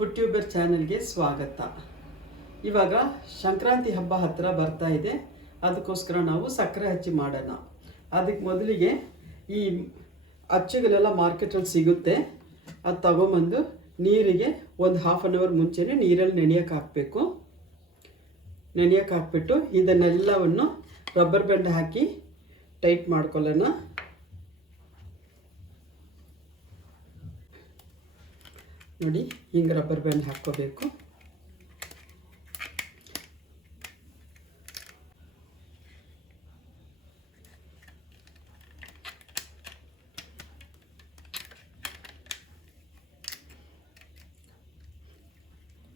Food tuber ಚಾನೆಲ್ಗೆ ಸ್ವಾಗತ. ಇವಾಗ ಸಂಕ್ರಾಂತಿ ಹಬ್ಬ ಹತ್ತಿರ ಬರ್ತಾ ಇದೆ. ಅದಕ್ಕೋಸ್ಕರ ನಾವು ಸಕ್ಕರೆ ಹಚ್ಚಿ ಮಾಡೋಣ. ಅದಕ್ಕೆ ಮೊದಲಿಗೆ ಈ ಅಚ್ಚುಗಳೆಲ್ಲ ಮಾರ್ಕೆಟಲ್ಲಿ ಸಿಗುತ್ತೆ. ಅದು ತಗೊಂಬಂದು ನೀರಿಗೆ ಒಂದು ಹಾಫ್ ಆನ್ ಅವರ್ ಮುಂಚೆನೇ ನೀರಲ್ಲಿ ನೆನೆಯೋಕೆ ಹಾಕಬೇಕು. ನೆನೆಯೋಕೆ ಹಾಕ್ಬಿಟ್ಟು ಇದನ್ನೆಲ್ಲವನ್ನು ರಬ್ಬರ್ ಬ್ಯಾಂಡ್ ಹಾಕಿ ಟೈಟ್ ಮಾಡ್ಕೊಳ್ಳೋಣ. ನೋಡಿ, ಹಿಂಗೆ ರಬ್ಬರ್ ಬ್ಯಾಂಡ್ ಹಾಕ್ಕೋಬೇಕು.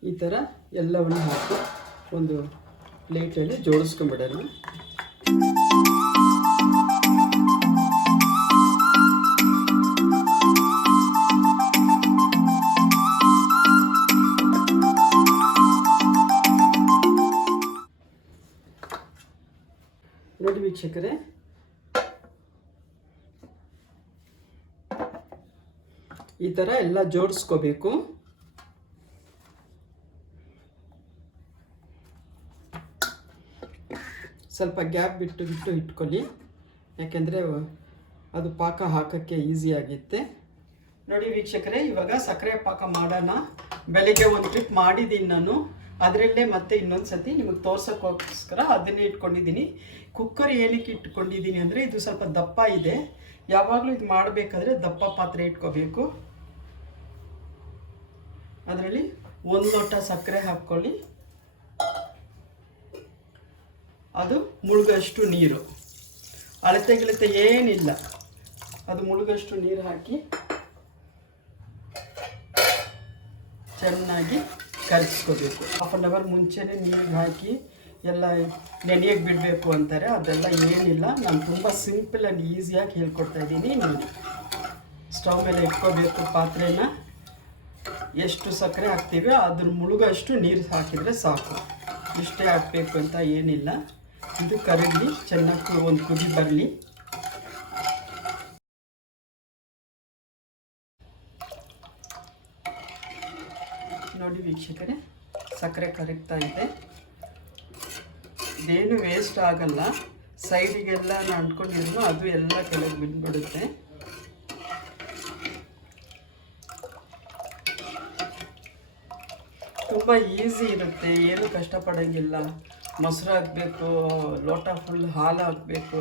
ಈ ಥರ ಎಲ್ಲವನ್ನು ಹಾಕಿ ಒಂದು ಪ್ಲೇಟಲ್ಲಿ ಜೋಡಿಸ್ಕೊಂಬಿಡೋಣ. ನೋಡಿ ವೀಕ್ಷಕರೇ, ಈ ಥರ ಎಲ್ಲ ಜೋಡಿಸ್ಕೋಬೇಕು. ಸ್ವಲ್ಪ ಗ್ಯಾಪ್ ಬಿಟ್ಟು ಇಟ್ಕೊಳ್ಳಿ, ಯಾಕೆಂದರೆ ಅದು ಪಾಕ ಹಾಕೋಕ್ಕೆ ಈಸಿ ಆಗುತ್ತೆ. ನೋಡಿ ವೀಕ್ಷಕರೇ, ಇವಾಗ ಸಕ್ಕರೆ ಪಾಕ ಮಾಡೋಣ. ಬೆಳಿಗ್ಗೆ ಒಂದು ಟ್ರಿಪ್ ಮಾಡಿದ್ದೀನಿ ನಾನು, ಅದರಲ್ಲೇ ಮತ್ತೆ ಇನ್ನೊಂದು ಸತಿ ನಿಮಗೆ ತೋರ್ಸೋಕ್ಕೋಸ್ಕರ ಅದನ್ನೇ ಇಟ್ಕೊಂಡಿದ್ದೀನಿ. ಕುಕ್ಕರ್ ಏನಕ್ಕೆ ಇಟ್ಕೊಂಡಿದ್ದೀನಿ ಅಂದರೆ ಇದು ಸ್ವಲ್ಪ ದಪ್ಪ ಇದೆ. ಯಾವಾಗಲೂ ಇದು ಮಾಡಬೇಕಾದ್ರೆ ದಪ್ಪ ಪಾತ್ರೆ ಇಟ್ಕೋಬೇಕು. ಅದರಲ್ಲಿ 1 ಲೋಟ ಸಕ್ಕರೆ ಹಾಕ್ಕೊಳ್ಳಿ. ಅದು ಮುಳುಗಷ್ಟು ನೀರು, ಅಳತೆ ಗಿಳತೆ ಏನಿಲ್ಲ, ಅದು ಮುಳುಗಷ್ಟು ನೀರು ಹಾಕಿ ಚೆನ್ನಾಗಿ ಕಲಿಸ್ಕೋಬೇಕು. ಹಾಫ್ ಆನ್ ಅವರ್ ಮುಂಚೆನೇ ನೀರಿಗೆ ಹಾಕಿ ಎಲ್ಲ ನೆನೆಯಕ್ಕೆ ಬಿಡಬೇಕು ಅಂತಾರೆ. ಅದೆಲ್ಲ ಏನಿಲ್ಲ, ನಾನು ತುಂಬ ಸಿಂಪಲ್ ಆ್ಯಂಡ್ ಈಸಿಯಾಗಿ ಹೇಳ್ಕೊಡ್ತಾ ಇದ್ದೀನಿ. ನೋಡಿ, ಸ್ಟವ್ ಮೇಲೆ ಇಟ್ಕೋಬೇಕು ಪಾತ್ರೆನ. ಎಷ್ಟು ಸಕ್ಕರೆ ಹಾಕ್ತೀವಿ ಅದ್ರ ಮುಳುಗಷ್ಟು ನೀರು ಹಾಕಿದರೆ ಸಾಕು. ಇಷ್ಟೇ ಹಾಕಬೇಕು ಅಂತ ಏನಿಲ್ಲ. ಇದು ಕರಗಿ ಚೆನ್ನಾಗಿ ಒಂದು ಕುದಿ ಬರಲಿ. ನೋಡಿ ವೀಕ್ಷಕರೇ, ಸಕ್ಕರೆ ಕರಗ್ತಾ ಇದೆ. ಇದೇನು ವೇಸ್ಟ್ ಆಗಲ್ಲ. ಸೈಡಿಗೆಲ್ಲ ಅಂಟ್ಕೊಂಡಿದ್ರು ಅದು ಎಲ್ಲ ಕೆಳಗೆ ಬಿದ್ದುಬಿಡುತ್ತೆ. ತುಂಬ ಈಸಿ ಇರುತ್ತೆ, ಏನು ಕಷ್ಟಪಡೋಂಗಿಲ್ಲ. ಮೊಸರು ಹಾಕಬೇಕು, ಲೋಟ ಫುಲ್ ಹಾಲು ಹಾಕಬೇಕು,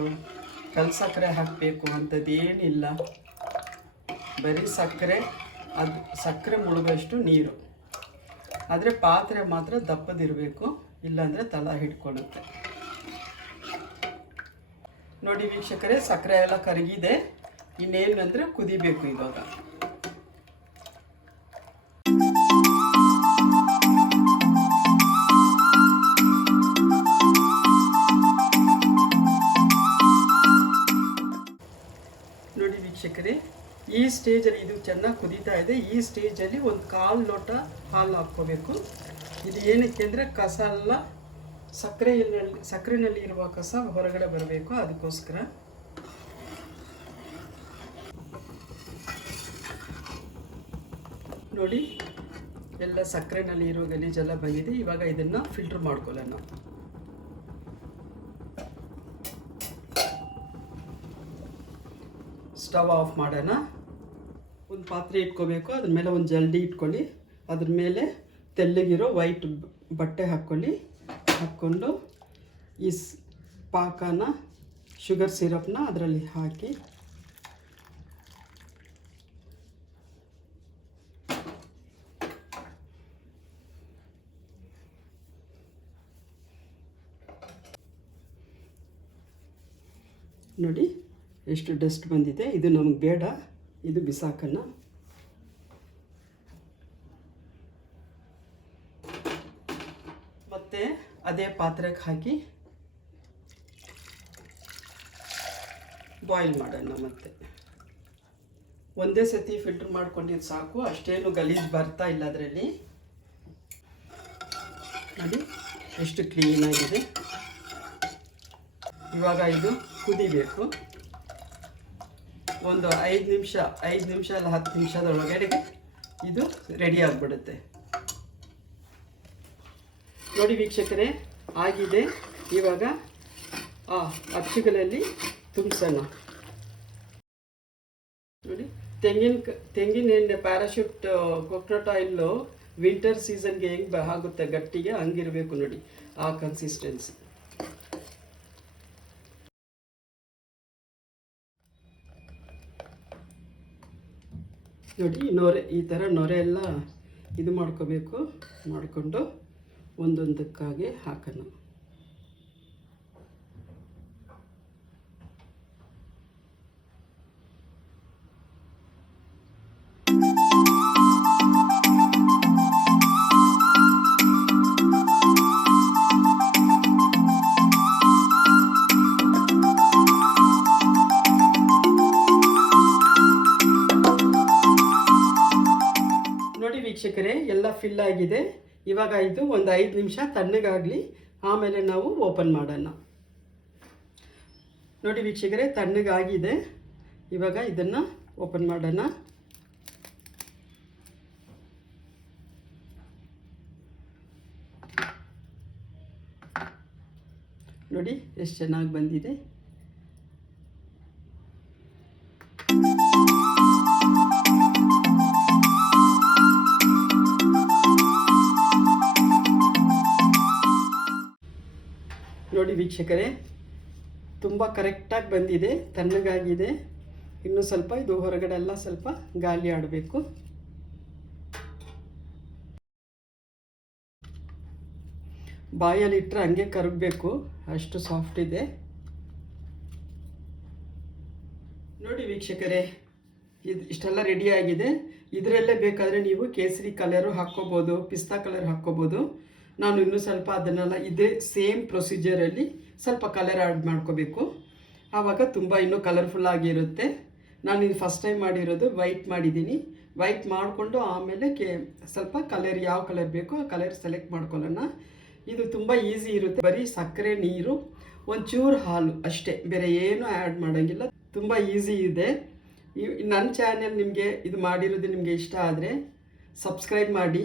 ಕಲ್ಲು ಸಕ್ಕರೆ ಹಾಕಬೇಕು ಅಂಥದ್ದು ಏನಿಲ್ಲ. ಬರೀ ಸಕ್ಕರೆ, ಅದು ಸಕ್ಕರೆ ಮುಳುಗಷ್ಟು ನೀರು. ಆದರೆ ಪಾತ್ರೆ ಮಾತ್ರ ದಪ್ಪದಿರಬೇಕು, ಇಲ್ಲಾಂದರೆ ತಳ ಹಿಡ್ಕೊಳ್ಳುತ್ತೆ. ನೋಡಿ ವೀಕ್ಷಕರೇ, ಸಕ್ಕರೆ ಎಲ್ಲ ಕರಗಿದೆ. ಇನ್ನೇನಂದರೆ ಕುದಿಬೇಕು ಇವಾಗ. ನೋಡಿ ವೀಕ್ಷಕರೇ, ಈ ಸ್ಟೇಜಲ್ಲಿ ಇದು ಚೆನ್ನಾಗಿ ಕುದೀತಾ ಇದೆ. ಈ ಸ್ಟೇಜಲ್ಲಿ ಒಂದು 1/4 ಲೋಟ ಹಾಲು ಹಾಕ್ಕೋಬೇಕು. ಇದು ಏನಕ್ಕೆ ಅಂದರೆ ಕಸ ಎಲ್ಲ ಸಕ್ಕರೆಯಲ್ಲಿ ಇರುವ ಕಸ ಹೊರಗಡೆ ಬರಬೇಕು, ಅದಕ್ಕೋಸ್ಕರ. ನೋಡಿ, ಎಲ್ಲ ಸಕ್ಕರೆನಲ್ಲಿ ಇರೋ ಗಲೀಜೆಲ್ಲ ಬಂದಿದೆ. ಇವಾಗ ಇದನ್ನು ಫಿಲ್ಟರ್ ಮಾಡ್ಕೊಳ್ಳೋಣ. ಸ್ಟವ್ ಆಫ್ ಮಾಡೋಣ. ಒಂದು ಪಾತ್ರೆ ಇಟ್ಕೋಬೇಕು. ಅದ್ರ ಮೇಲೆ ಒಂದು ಜಲ್ಡಿ ಇಟ್ಕೊಳ್ಳಿ. ಅದ್ರ ಮೇಲೆ ತೆಳ್ಳಗಿರೋ ವೈಟ್ ಬಟ್ಟೆ ಹಾಕ್ಕೊಂಡು ಈ ಪಾಕನ, ಶುಗರ್ ಸಿರಪ್ನ ಅದರಲ್ಲಿ ಹಾಕಿ ನೋಡಿ ಎಷ್ಟು ಡಸ್ಟ್ ಬಂದಿದೆ. ಇದು ನಮಗೆ ಬೇಡ, ಇದು ಬಿಸಾಕೋಣ. ಮತ್ತೆ ಅದೇ ಪಾತ್ರೆಗೆ ಹಾಕಿ ಬಾಯ್ಲ್ ಮಾಡೋಣ. ಮತ್ತೆ ಒಂದೇ ಸತಿ ಫಿಲ್ಟರ್ ಮಾಡ್ಕೊಂಡಿದ್ದು ಸಾಕು, ಅಷ್ಟೇನು ಗಲೀಜು ಬರ್ತಾ ಇಲ್ಲ ಅದರಲ್ಲಿ. ನೋಡಿ ಎಷ್ಟು ಕ್ಲೀನಾಗಿದೆ. ಇವಾಗ ಇದು ಕುದಿಬೇಕು. ಒಂದು 5 ನಿಮಿಷ ಅಲ್ಲ 10 ನಿಮಿಷದೊಳಗಡೆಗೆ ಇದು ರೆಡಿ ಆಗಿಬಿಡುತ್ತೆ. ನೋಡಿ ವೀಕ್ಷಕರೇ, ಆಗಿದೆ. ಇವಾಗ ಆ ಅಚ್ಚುಗಳಲ್ಲಿ ತುಂಬಿಸೋಣ. ನೋಡಿ, ತೆಂಗಿನ ಎಣ್ಣೆ ಪ್ಯಾರಾಶೂಟ್ ಕೊಕೊನಟ್ ಆಯಿಲ್ಲು ವಿಂಟರ್ ಸೀಸನ್ಗೆ ಹೆಂಗೆ ಆಗುತ್ತೆ ಗಟ್ಟಿಗೆ, ಹಂಗಿರಬೇಕು ನೋಡಿ ಆ ಕನ್ಸಿಸ್ಟೆನ್ಸಿ. ನೋಡಿ ನೊರೆ, ಈ ಥರ ನೊರೆ ಎಲ್ಲ ಇದು ಮಾಡ್ಕೋಬೇಕು. ಮಾಡಿಕೊಂಡು ಒಂದೊಂದಕ್ಕಾಗಿ ಹಾಕೋಣ. ನೋಡಿ ವೀಕ್ಷಕರೇ, ಎಲ್ಲ ಫಿಲ್ ಆಗಿದೆ. ಇವಾಗ ಇದು ಒಂದು 5 ನಿಮಿಷ ತಣ್ಣಗಾಗಲಿ, ಆಮೇಲೆ ನಾವು ಓಪನ್ ಮಾಡೋಣ. ನೋಡಿ ವೀಕ್ಷಕರೇ, ತಣ್ಣಗಾಗಿದೆ. ಇವಾಗ ಇದನ್ನು ಓಪನ್ ಮಾಡೋಣ. ನೋಡಿ ಎಷ್ಟು ಚೆನ್ನಾಗಿ ಬಂದಿದೆ. ನೋಡಿ ವೀಕ್ಷಕರೇ, ತುಂಬ ಕರೆಕ್ಟಾಗಿ ಬಂದಿದೆ, ತಣ್ಣಗಾಗಿದೆ. ಇನ್ನೂ ಸ್ವಲ್ಪ ಇದು ಹೊರಗಡೆ ಎಲ್ಲ ಸ್ವಲ್ಪ ಗಾಳಿ ಆಡಬೇಕು. ಬಾಯಲ್ಲಿ ಇಟ್ಟರೆ ಹಂಗೆ ಕರಗಬೇಕು, ಅಷ್ಟು ಸಾಫ್ಟ್ ಇದೆ. ನೋಡಿ ವೀಕ್ಷಕರೇ, ಇಷ್ಟೆಲ್ಲ ರೆಡಿಯಾಗಿದೆ. ಇದರಲ್ಲೇ ಬೇಕಾದರೆ ನೀವು ಕೇಸರಿ ಕಲರು ಹಾಕ್ಕೋಬೋದು, ಪಿಸ್ತಾ ಕಲರ್ ಹಾಕ್ಕೋಬೋದು. ನಾನು ಇನ್ನೂ ಸ್ವಲ್ಪ ಅದನ್ನೆಲ್ಲ ಇದೇ ಸೇಮ್ ಪ್ರೊಸೀಜರಲ್ಲಿ ಸ್ವಲ್ಪ ಕಲರ್ ಆ್ಯಡ್ ಮಾಡ್ಕೋಬೇಕು. ಆವಾಗ ತುಂಬ ಇನ್ನೂ ಕಲರ್ಫುಲ್ ಆಗಿರುತ್ತೆ. ನಾನು ಇದು ಫಸ್ಟ್ ಟೈಮ್ ಮಾಡಿರೋದು ವೈಟ್ ಮಾಡಿದ್ದೀನಿ. ವೈಟ್ ಮಾಡಿಕೊಂಡು ಆಮೇಲೆ ಸ್ವಲ್ಪ ಕಲರ್, ಯಾವ ಕಲರ್ ಬೇಕೋ ಆ ಕಲರ್ ಸೆಲೆಕ್ಟ್ ಮಾಡ್ಕೊಳ್ಳೋಣ. ಇದು ತುಂಬ ಈಸಿ ಇರುತ್ತೆ. ಬರೀ ಸಕ್ಕರೆ, ನೀರು, ಒಂಚೂರು ಹಾಲು ಅಷ್ಟೇ, ಬೇರೆ ಏನೂ ಆ್ಯಡ್ ಮಾಡೋಂಗಿಲ್ಲ. ತುಂಬ ಈಸಿ ಇದೆ. ನನ್ನ ಚಾನೆಲ್ ನಿಮಗೆ ಇದು ಮಾಡಿರೋದು ನಿಮಗೆ ಇಷ್ಟ ಆದರೆ ಸಬ್ಸ್ಕ್ರೈಬ್ ಮಾಡಿ,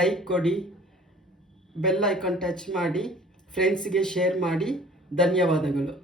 ಲೈಕ್ ಕೊಡಿ, ಬೆಲ್ ಐಕಾನ್ ಟಚ್ ಮಾಡಿ, ಫ್ರೆಂಡ್ಸ್ಗೆ ಶೇರ್ ಮಾಡಿ. ಧನ್ಯವಾದಗಳು.